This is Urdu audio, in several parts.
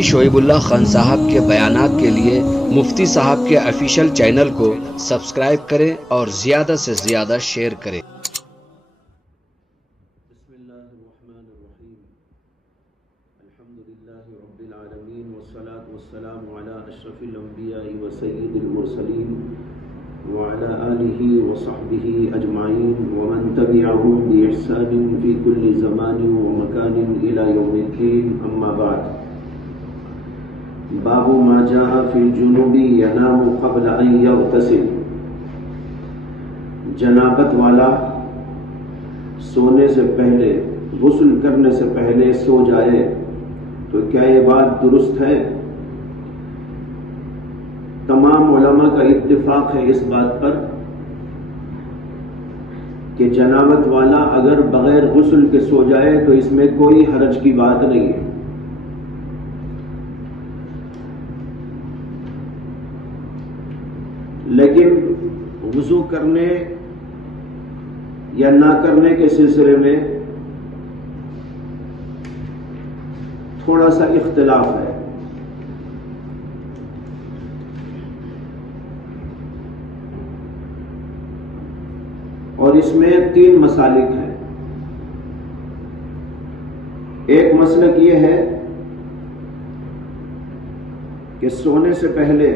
مفتی شعیب اللہ خان صاحب کے بیانات کے لیے مفتی صاحب کے آفیشیل چینل کو سبسکرائب کریں اور زیادہ سے زیادہ شیئر کریں۔ بسم اللہ الرحمن الرحیم، الحمدللہ رب العالمین والصلاة والسلام علی اشرف الانبیاء وسید المرسلین وعلى آلہ وصحبہ اجمعین ومن تبعهم بإحسان فی کل زمان ومکان الى یوم الدین، اما بعد۔ باب ما جاء فی الجنوب ینام قبل ان یغتسل۔ جنابت والا سونے سے پہلے، غسل کرنے سے پہلے سو جائے تو کیا یہ بات درست ہے؟ تمام علماء کا اتفاق ہے اس بات پر کہ جنابت والا اگر بغیر غسل کے سو جائے تو اس میں کوئی حرج کی بات نہیں ہے۔ لیکن وضو کرنے یا نہ کرنے کے سلسلے میں تھوڑا سا اختلاف ہے۔ اور اس میں 3 مسالک ہیں۔ ایک مسلک یہ ہے کہ سونے سے پہلے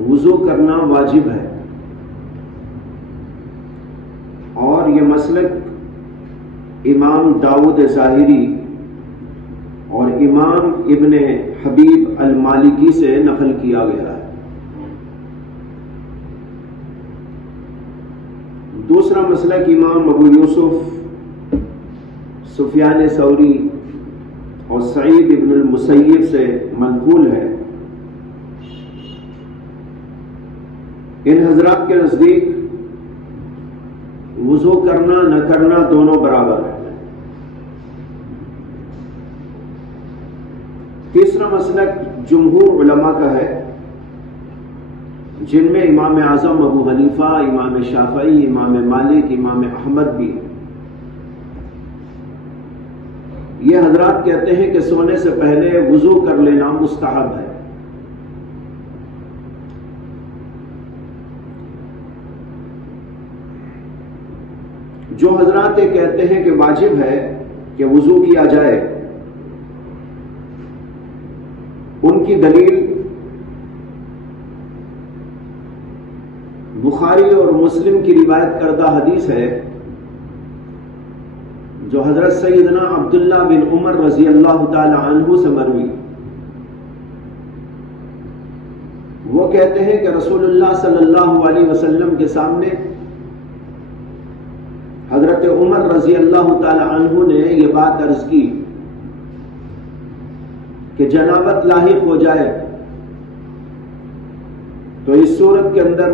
وضو کرنا واجب ہے، اور یہ مسلک امام داؤد ظاہری اور امام ابن حبیب المالکی سے نقل کیا گیا ہے۔ دوسرا مسلک امام ابو یوسف، سفیان ثوری اور سعید ابن المسیب سے منقول ہے۔ ان حضرات کے نزدیک وضو کرنا نہ کرنا دونوں برابر ہے۔ تیسرا مسلک جمہور علماء کا ہے، جن میں امام اعظم ابو حنیفہ، امام شافعی، امام مالک، امام احمد بھی۔ یہ حضرات کہتے ہیں کہ سونے سے پہلے وضو کر لینا مستحب ہے۔ جو حضرات یہ کہتے ہیں کہ واجب ہے کہ وضو کیا جائے، ان کی دلیل بخاری اور مسلم کی روایت کردہ حدیث ہے، جو حضرت سیدنا عبداللہ بن عمر رضی اللہ تعالی عنہ سے مروی۔ وہ کہتے ہیں کہ رسول اللہ صلی اللہ علیہ وسلم کے سامنے حضرت عمر رضی اللہ تعالی عنہ نے یہ بات عرض کی کہ جنابت لاحق ہو جائے تو اس صورت کے اندر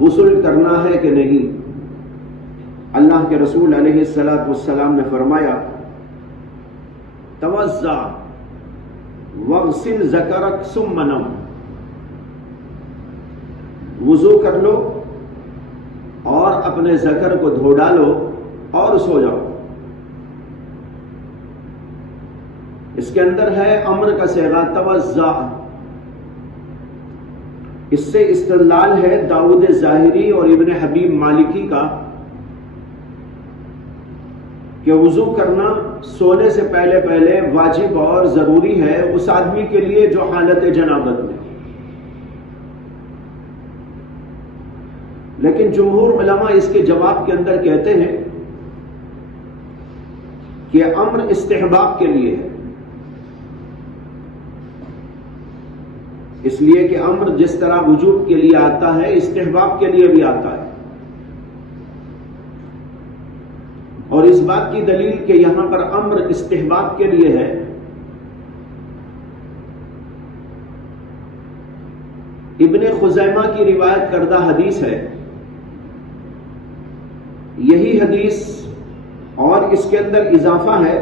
غسل کرنا ہے کہ نہیں؟ اللہ کے رسول علیہ السلام نے فرمایا، توضع واغسل ذکرک ثم نم، وضو کر لو اور اپنے ذکر کو دھو ڈالو اور سو جاؤ۔ اس کے اندر ہے امر کا صیغہ توضع۔ اس سے استدلال ہے داؤد ظاہری اور ابن حبیب مالکی کا کہ وضو کرنا سونے سے پہلے پہلے واجب اور ضروری ہے اس آدمی کے لیے جو حالت جنابت میں۔ لیکن جمہور علماء اس کے جواب کے اندر کہتے ہیں کہ امر استحباب کے لیے ہے، اس لیے کہ امر جس طرح وجوب کے لیے آتا ہے استحباب کے لیے بھی آتا ہے۔ اور اس بات کی دلیل کہ یہاں پر امر استحباب کے لیے ہے، ابن خزیمہ کی روایت کردہ حدیث ہے۔ یہی حدیث اور اس کے اندر اضافہ ہے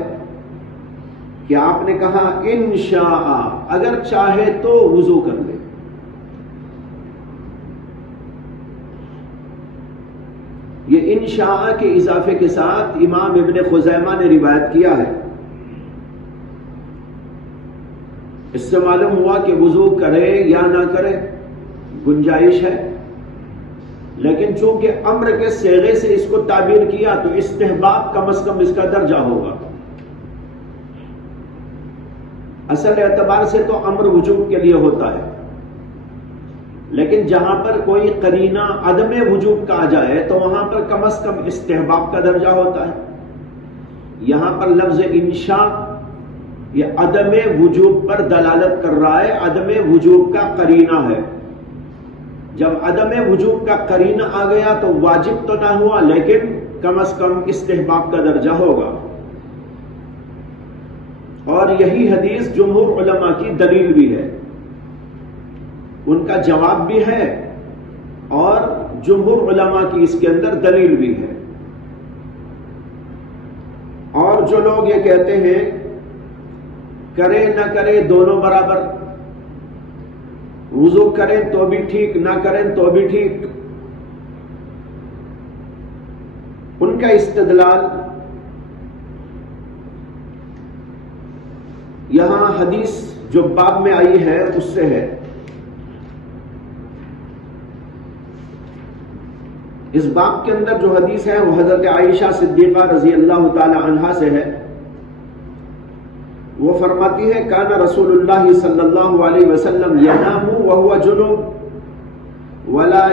کہ آپ نے کہا انشاء، اگر چاہے تو وضو کر لے۔ یہ انشاء کے اضافے کے ساتھ امام ابن خزیمہ نے روایت کیا ہے اس سے معلوم ہوا کہ وضو کرے یا نہ کرے گنجائش ہے، لیکن چونکہ امر کے صیغے سے اس کو تعبیر کیا تو استحباب کم از کم اس کا درجہ ہوگا۔ اصل اعتبار سے تو امر وجوب کے لیے ہوتا ہے، لیکن جہاں پر کوئی قرینہ عدم وجوب کا آ جائے تو وہاں پر کم از کم استحباب کا درجہ ہوتا ہے۔ یہاں پر لفظ انشاء یہ عدم وجوب پر دلالت کر رہا ہے، عدم وجوب کا قرینہ ہے۔ جب عدم وجوب کا قرینہ آ گیا تو واجب تو نہ ہوا، لیکن کم از کم استحباب کا درجہ ہوگا۔ اور یہی حدیث جمہور علماء کی دلیل بھی ہے، ان کا جواب بھی ہے، اور جمہور علماء کی اس کے اندر دلیل بھی ہے۔ اور جو لوگ یہ کہتے ہیں کرے نہ کرے دونوں برابر، وضو کریں تو بھی ٹھیک نہ کریں تو بھی ٹھیک، ان کا استدلال یہاں حدیث جو باب میں آئی ہے اس سے ہے۔ اس باب کے اندر جو حدیث ہے وہ حضرت عائشہ صدیقہ رضی اللہ تعالی عنہا سے ہے۔ وہ فرماتی ہے کان رسول اللہ صلی اللہ علیہ وسلم ینام وهو جنوب ولا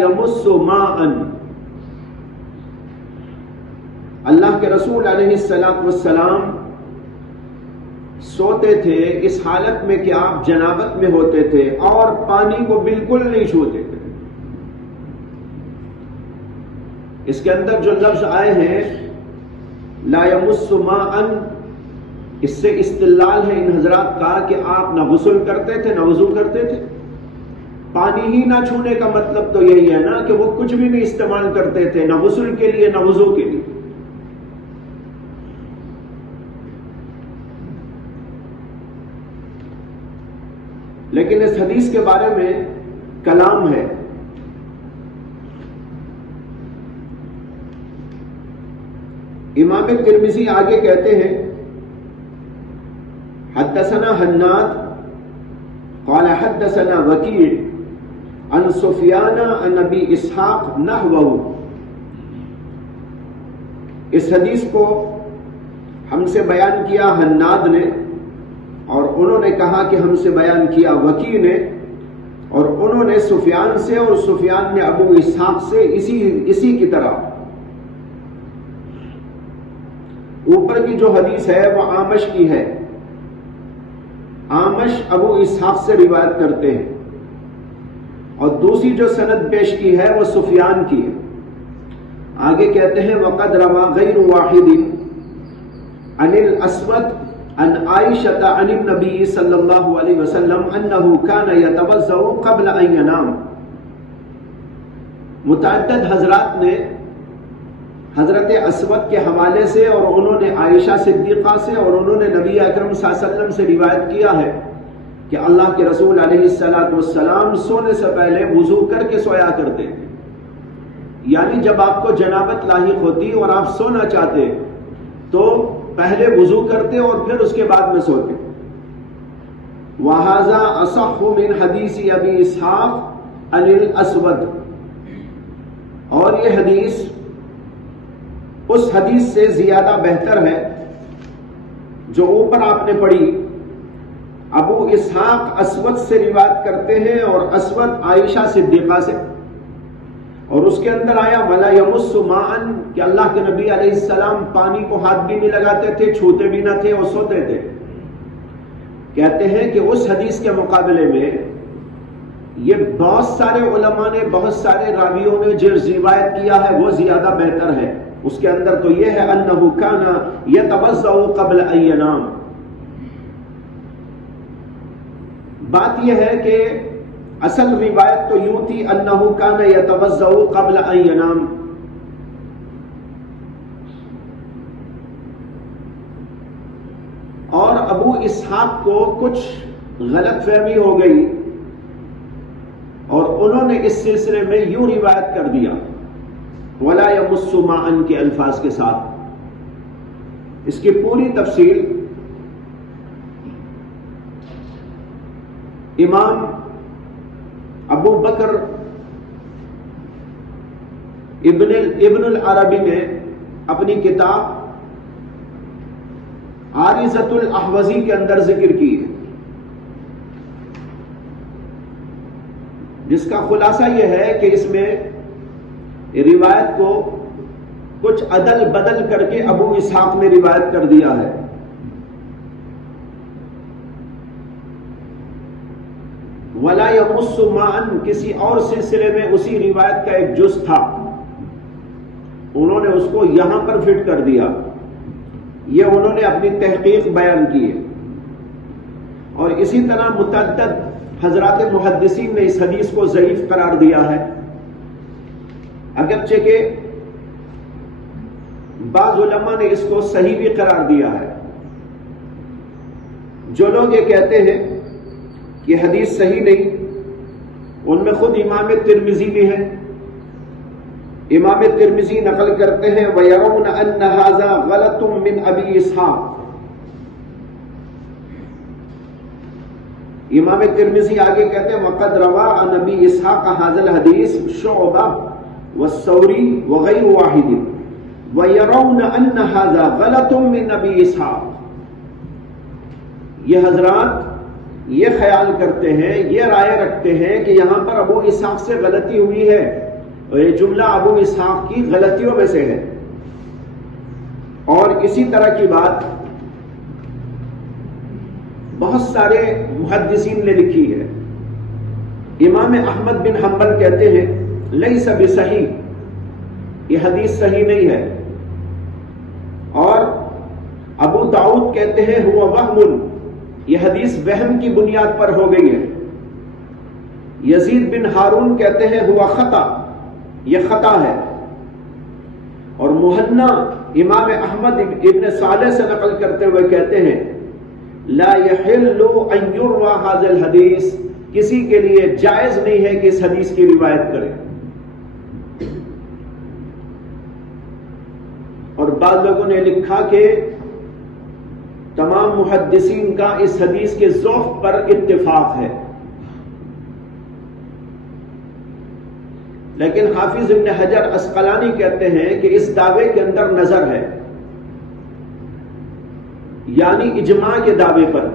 يمس ماء۔ اللہ کے رسول علیہ السلام سوتے تھے اس حالت میں کہ آپ جنابت میں ہوتے تھے اور پانی کو بالکل نہیں چھوتے تھے۔ اس کے اندر جو لفظ آئے ہیں لا یمس ماء، اس سے استدلال ہے ان حضرات کا کہ آپ نہ غسل کرتے تھے نہ وضو کرتے تھے۔ پانی ہی نہ چھونے کا مطلب تو یہی ہے نا کہ وہ کچھ بھی نہیں استعمال کرتے تھے، نہ غسل کے لیے نہ وضو کے لیے۔ لیکن اس حدیث کے بارے میں کلام ہے۔ امام ترمذی آگے کہتے ہیں حدثنا حناد قال حدثنا وکیع عن سفیان عن ابی اسحاق نحوہ۔ اس حدیث کو ہم سے بیان کیا حناد نے، اور انہوں نے کہا کہ ہم سے بیان کیا وکیع نے، اور انہوں نے سفیان سے، اور سفیان نے ابو اسحاق سے اسی کی طرح۔ اوپر کی جو حدیث ہے وہ آمش کی ہے، آمش ابو اسحاق سے روایت کرتے ہیں، اور دوسری جو سند پیش کی ہے وہ سفیان کی ہے۔ آگے کہتے ہیں وقد روا غیر واحد عن الاسود عن عائشة عن النبي صلی اللہ علیہ وسلم انه كان يتوضأ قبل ان ينام۔ متعدد حضرات نے حضرت اسود کے حوالے سے، اور انہوں نے عائشہ صدیقہ سے، اور انہوں نے نبی اکرم صلی اللہ علیہ وسلم سے روایت کیا ہے کہ اللہ کے رسول علیہ السلام سونے سے پہلے وضو کر کے سویا کرتے تھے۔ یعنی جب آپ کو جنابت لاحق ہوتی اور آپ سونا چاہتے تو پہلے وضو کرتے اور پھر اس کے بعد میں سوتے۔ وَهَذَا أَصَحُّ مِنْ حَدِيثِ أَبِي إِسْحَاقَ عَنِ الْأَسْوَدِ، اور یہ حدیث اس حدیث سے زیادہ بہتر ہے جو اوپر آپ نے پڑھی۔ ابو اسحاق اسود سے روایت کرتے ہیں، اور اسود عائشہ صدیقہ سے، اور اس کے اندر آیا ولا یمس ماء کہ اللہ کے نبی علیہ السلام پانی کو ہاتھ بھی نہیں لگاتے تھے، چھوتے بھی نہ تھے اور سوتے تھے۔ کہتے ہیں کہ اس حدیث کے مقابلے میں یہ بہت سارے علماء نے، بہت سارے راویوں نے جو روایت کیا ہے وہ زیادہ بہتر ہے۔ اس کے اندر تو یہ ہے انہ کان یتوضأ قبل ان ینام۔ بات یہ ہے کہ اصل روایت تو یوں تھی انہ کان یتوضأ قبل ان ینام، اور ابو اسحاق کو کچھ غلط فہمی ہو گئی اور انہوں نے اس سلسلے میں یوں روایت کر دیا ولا یمس ماء کے الفاظ کے ساتھ۔ اس کی پوری تفصیل امام ابو بکر ابن العربی نے اپنی کتاب عارضۃ الاحوزی کے اندر ذکر کی ہے، جس کا خلاصہ یہ ہے کہ اس میں روایت کو کچھ عدل بدل کر کے ابو اسحاق نے روایت کر دیا ہے۔ ولا يمس معن کسی اور سلسلے میں اسی روایت کا ایک جز تھا، انہوں نے اس کو یہاں پر فٹ کر دیا، یہ انہوں نے اپنی تحقیق بیان کی ہے۔ اور اسی طرح متعدد حضرات محدثین نے اس حدیث کو ضعیف قرار دیا ہے، اگرچہ کہ بعض علماء نے اس کو صحیح بھی قرار دیا ہے۔ جو لوگ یہ کہتے ہیں کہ حدیث صحیح نہیں، ان میں خود امام ترمذی بھی ہے۔ امام ترمذی نقل کرتے ہیں وَيَرَوْنَ أَنَّ هَذَا غَلَطٌ مِّنْ أَبِي إِسْحَاقَ۔ امام ترمذی آگے کہتے ہیں وَقَدْ رَوَىٰ عَنْ أَبِي إِسْحَاقَ هَذَا الْحَدِيث شُعْبَةٌ وَالثَّوْرِي وَغَيْرُ وَاحِدٍ وَيَرَوْنَ أَنَّ هَذَا غَلَطٌ مِّنْ أَبِي إِسْحَاقَ۔ یہ حضرات یہ خیال کرتے ہیں، یہ رائے رکھتے ہیں کہ یہاں پر ابو اسحاق سے غلطی ہوئی ہے، اور یہ جملہ ابو اسحاق کی غلطیوں میں سے ہے۔ اور اسی طرح کی بات بہت سارے محدثین نے لکھی ہے۔ امام احمد بن حنبل کہتے ہیں لیس بصحیح، یہ حدیث صحیح نہیں ہے۔ اور ابو داؤد کہتے ہیں ہوا وہم، یہ حدیث وہم کی بنیاد پر ہو گئی ہے۔ یزید بن ہارون کہتے ہیں ہوا خطا، یہ خطا ہے۔ اور مہنا امام احمد ابن صالح سے نقل کرتے ہوئے کہتے ہیں لا يحل ان يروى هذا الحديث، کسی کے لیے جائز نہیں ہے کہ اس حدیث کی روایت کرے۔ اور بعض لوگوں نے لکھا کہ تمام محدثین کا اس حدیث کے ضعف پر اتفاق ہے، لیکن حافظ ابن حجر عسقلانی کہتے ہیں کہ اس دعوے کے اندر نظر ہے، یعنی اجماع کے دعوے پر،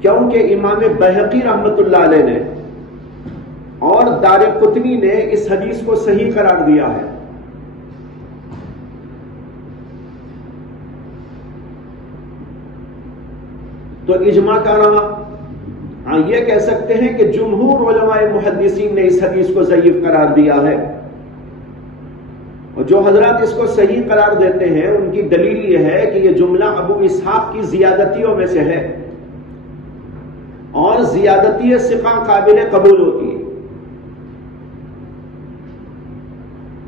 کیونکہ امام بہقی رحمت اللہ علیہ نے اور دارقطنی نے اس حدیث کو صحیح قرار دیا ہے۔ تو اجماع کا رہا، ہاں یہ کہہ سکتے ہیں کہ جمہور علماء محدثین نے اس حدیث کو ضعیف قرار دیا ہے، اور جو حضرات اس کو صحیح قرار دیتے ہیں ان کی دلیل یہ ہے کہ یہ جملہ ابو اسحاق کی زیادتیوں میں سے ہے، اور زیادتی ثقہ قابل قبول ہوتی ہے۔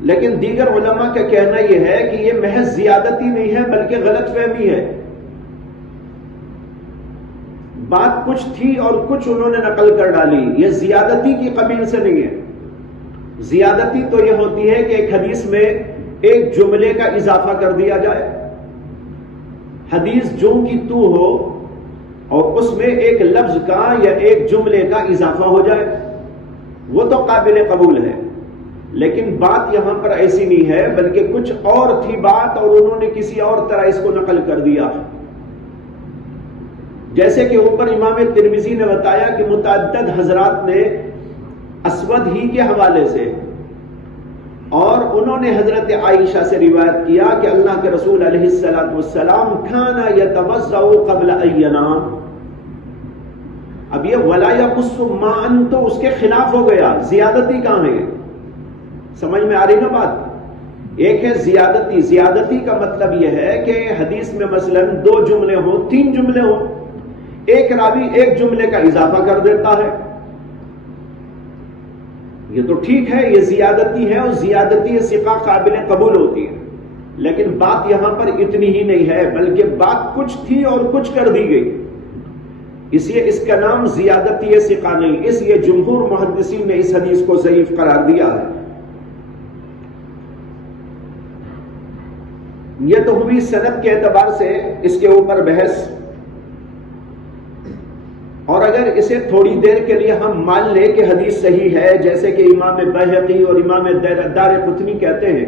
لیکن دیگر علماء کا کہنا یہ ہے کہ یہ محض زیادتی نہیں ہے بلکہ غلط فہمی ہے، بات کچھ تھی اور کچھ انہوں نے نقل کر ڈالی، یہ زیادتی کی قبیل سے نہیں ہے۔ زیادتی تو یہ ہوتی ہے کہ ایک حدیث میں ایک جملے کا اضافہ کر دیا جائے، حدیث جو کی تو ہو اور اس میں ایک لفظ کا یا ایک جملے کا اضافہ ہو جائے، وہ تو قابل قبول ہے۔ لیکن بات یہاں پر ایسی نہیں ہے، بلکہ کچھ اور تھی بات اور انہوں نے کسی اور طرح اس کو نقل کر دیا۔ جیسے کہ اوپر امام ترمذی نے بتایا کہ متعدد حضرات نے اسود ہی کے حوالے سے اور انہوں نے حضرت عائشہ سے روایت کیا کہ اللہ کے رسول علیہ الصلوۃ والسلام کھانا یتوضأ قبل ان ینام۔ اب یہ ولا یقص ماء تو اس کے خلاف ہو گیا، زیادتی کہاں ہے؟ سمجھ میں آ رہی نا بات؟ ایک ہے زیادتی، زیادتی کا مطلب یہ ہے کہ حدیث میں مثلا 2 جملے ہوں، 3 جملے ہوں، ایک راوی ایک جملے کا اضافہ کر دیتا ہے، یہ تو ٹھیک ہے، یہ زیادتی ہے اور زیادتی ثقہ قابل قبول ہوتی ہے۔ لیکن بات یہاں پر اتنی ہی نہیں ہے، بلکہ بات کچھ تھی اور کچھ کر دی گئی، اس لیے اس کا نام زیادتی ثقہ نہیں، اس لیے جمہور محدثین نے اس حدیث کو ضعیف قرار دیا ہے۔ یہ تو ہوئی سند کے اعتبار سے اس کے اوپر بحث، اور اگر اسے تھوڑی دیر کے لیے ہم مان لیں کہ حدیث صحیح ہے، جیسے کہ امام بہقی اور امام دارقطنی کہتے ہیں،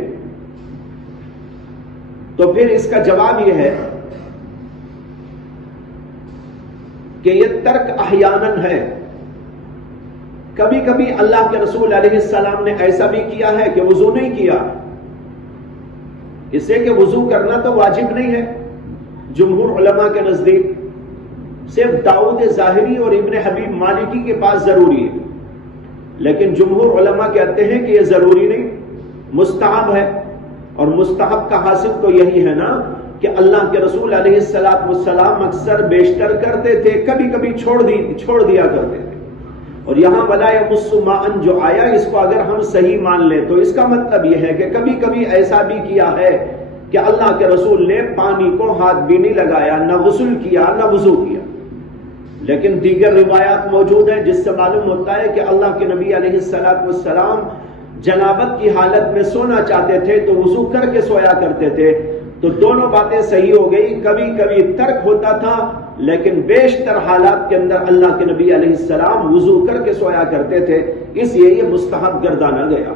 تو پھر اس کا جواب یہ ہے کہ یہ ترک احیاناً ہے۔ کبھی کبھی اللہ کے رسول علیہ السلام نے ایسا بھی کیا ہے کہ وضو نہیں کیا، اس سے کہ وضو کرنا تو واجب نہیں ہے جمہور علماء کے نزدیک، صرف داؤد ظاہری اور ابن حبیب مالکی کے پاس ضروری ہے، لیکن جمہور علماء کہتے ہیں کہ یہ ضروری نہیں، مستحب ہے، اور مستحب کا حاصل تو یہی ہے نا کہ اللہ کے رسول علیہ السلام اکثر بیشتر کرتے تھے، کبھی کبھی چھوڑ دیا کرتے تھے۔ اور یہاں ولا یمس ماء جو آیا، اس کو اگر ہم صحیح مان لیں تو اس کا مطلب یہ ہے کہ کبھی کبھی ایسا بھی کیا ہے کہ اللہ کے رسول نے پانی کو ہاتھ بھی نہیں لگایا، نہ غسل کیا نہ وضو کیا، لیکن دیگر روایات موجود ہیں جس سے معلوم ہوتا ہے کہ اللہ کے نبی علیہ السلام جنابت کی حالت میں سونا چاہتے تھے تو وضو کر کے سویا کرتے تھے۔ تو دونوں باتیں صحیح ہو گئی، کبھی کبھی ترک ہوتا تھا، لیکن بیشتر حالات کے اندر اللہ کے نبی علیہ السلام وضو کر کے سویا کرتے تھے، اس لیے یہ مستحب گردانا گیا۔